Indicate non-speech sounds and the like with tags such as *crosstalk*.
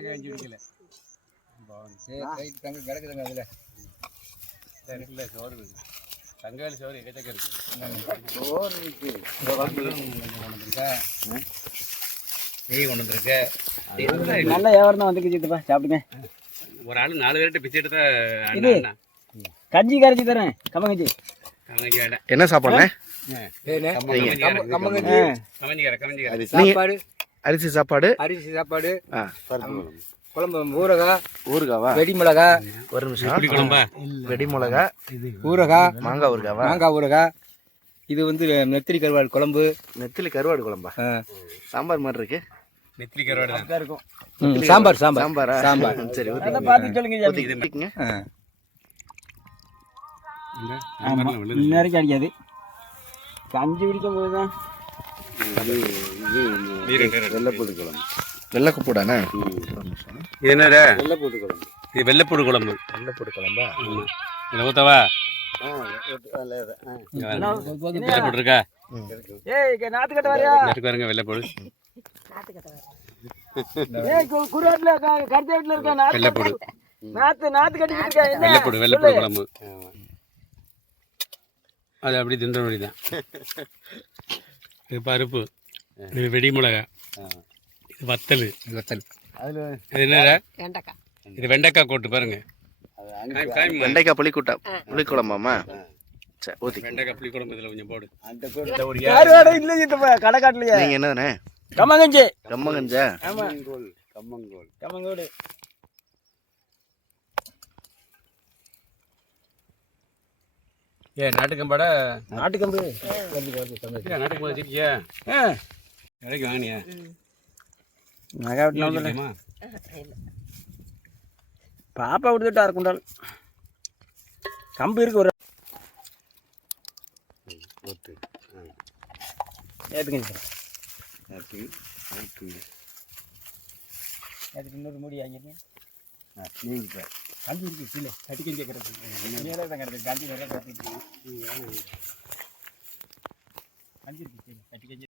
நாங்கள் அஞ்சு பிடிக்கல சரி ரைட் தங்க கிடக்குதுங்க அதில். இருக்குல்ல சோறு இருக்கு. தங்காளி சோறு எக்கச்சக்க இருக்கு. சோறு இருக்கு. நெய் கொண்டு வந்திருக்க. நல்ல வியாபாரம் தான் வந்துருக்கு சித்தப்பா சாப்பிடுங்க. ஒரு ஆள் நாலு பேர்கிட்ட பிச்சை எடுத்தா? கஞ்சி கரைச்சி தரேன். கம்மங்கஞ்சி என்ன சாப்பாடுண்ணே? கம்மங்கஞ்சி கமஞ்சிக்கார கமஞ்சிக்கார சாப்பாடு. அரிசி சாப்பாடு. அரிசி சாப்பாடு. ஆ குழம்பு ஊறுகாய் ஊறுகாவா? வெடி மிளகா ஒரு நிமிஷம். வெடி மிளகா ஊறுகாய் மாங்காய் ஊறுகாவா மாங்காய் ஊறுகாய் இது வந்து நெத்திரி கருவாடு குழம்பு. நெத்திலி கருவாடு குழம்பா. சாம்பார் மாதிரி இருக்கு. நெத்திலி கருவாடு தான். இருக்கும். ம், சாம்பார் சாம்பார். சாம்பாரா? சாம்பார். சரி. பார்த்து சொல்லுங்க. இன்னும் அடிக்காது. கஞ்சி குடிக்கும் போது தான் நீர் ரெண்டு ரெண்டு. வெள்ளை போடானே இது என்னடா? வெள்ளைப்பூண்டு குழம்பு. இது வெள்ளைப்பூடு குழம்பு. வெள்ளைப்பூடு குழம்பா. இதுல ஊத்தவா? வெள்ளைப்பூடு இருக்கா ஏய் இங்க நாத்துக்கட்ட வரையா? இந்த இருக்கு? பாருங்க வெள்ளைப்பூடு வெள்ளைப்பூடு நாத்து நாத்து கட்டிட்டு இருக்க? என்ன? வெள்ளைப்பூடு வெள்ளைப்பூடு குழம்பு. அது அப்படி தின்ற வழிதான் *laughs* இது பருப்பு இது வெடி மிளகா இது வத்தல். வத்தல். இது என்னடா? இது வெண்டைக்காய் கோட்டு பாருங்க. வெண்டைக்காய் புளிக்கூட்டா புளிக்குழம்பாமா சரி ஊத்தி. வெண்டைக்காய் புளி குழம்பு இதுல கொஞ்சம் போடு. இல்ல சித்தப்பா கடை காட்டலையே. நீங்க என்னதானே கம்மங்கஞ்சி. கம்மங்கஞ்சா? ஆமா. கம்மங்கோல். கம்மங்கோடு. ஏ நாட்டுக்கம்பாடா நாட்டுக்கம்பு நாட்டுக்கு போய் வச்சிருக்கியா? ஆ கடைக்கு வாங்கினியா? நகை. தெரியுமா பாப்பா கொடுத்துட்டு அரை குண்டால். கம்பு இருக்கு ஒரு ஏற்றுக்கங்க சார் அதுக்கு இன்னொரு மூடி வாங்கிருக்கேன் கஞ்சி இருக்கு கீழே கட்டி கஞ்சி கிடக்கு. மேலே தான் கிடக்கு கஞ்சி நிறைய கிடக்கு கஞ்சி இருக்கு கீழே கட்டி கஞ்சி